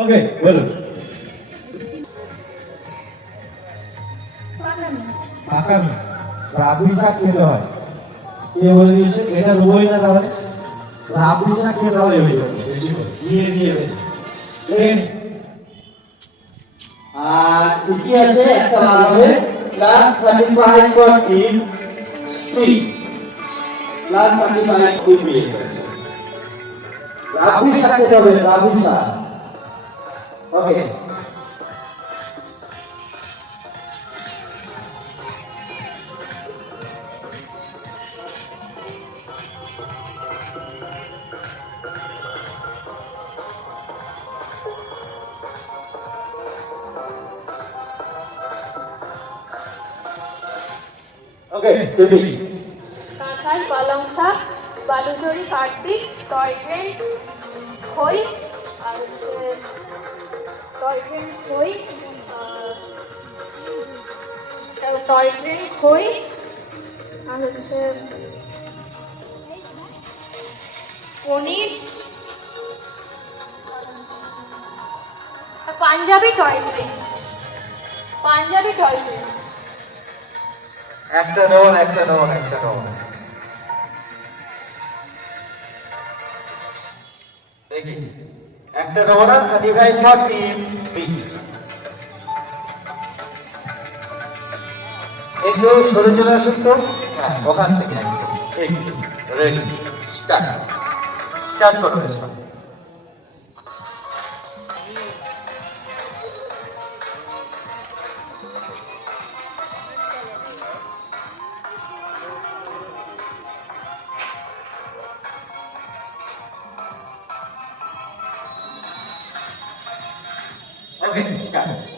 ওকে বলুন। আগামী রাবড়ি শাক খেতে হয়। কে বলে দিয়েছে? এটা রুবই না তাহলে? রাবড়ি শাক খেতে হয় জন্য। দিয়ে দিয়ে। আর কি আছে? একটা ভালো হবে plus five for team C plus thirty five to B রাবড়ি শাক খেতে হবে রাবড়ি শাক। ওকে ওকে টিভি কাঁঠাল পালং শাক বালুচরি কার্তিক টয়ট্রেন খই আর হচ্ছে টয়ট্রেন খই, আর হচ্ছে পনির Punjabi toy train Punjabi toy train একটা নেওয়ান একটা নেওয়ান একটা নেওয়ান দেখি। একটা নেওয়ান থার্টি ভাই ফর টিম একটু সরে চলে আসুন তো। হ্যাঁ ওখান থেকে রেডি, স্টার্ট। স্টার্ট করো ওকে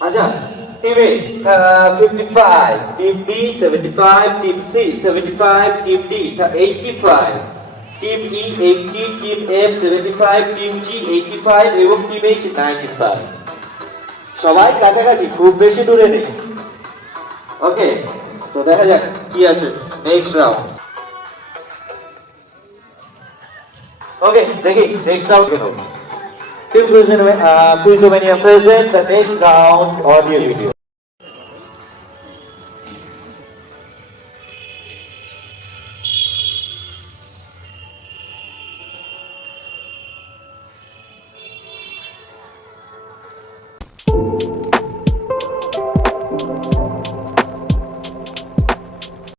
আচ্ছা fifty five team five team five team D five team E five এবং টিম এইচ নাইনটি সবাই কাছাকাছি, খুব বেশি দূরে নেই। ওকে, তো দেখা যাক কি আছে নেক্সট রাউন্ড ওকে, দেখি নেক্সট রাউন্ড কেন Conclusion, uh, please do many you present, the next round audio, video.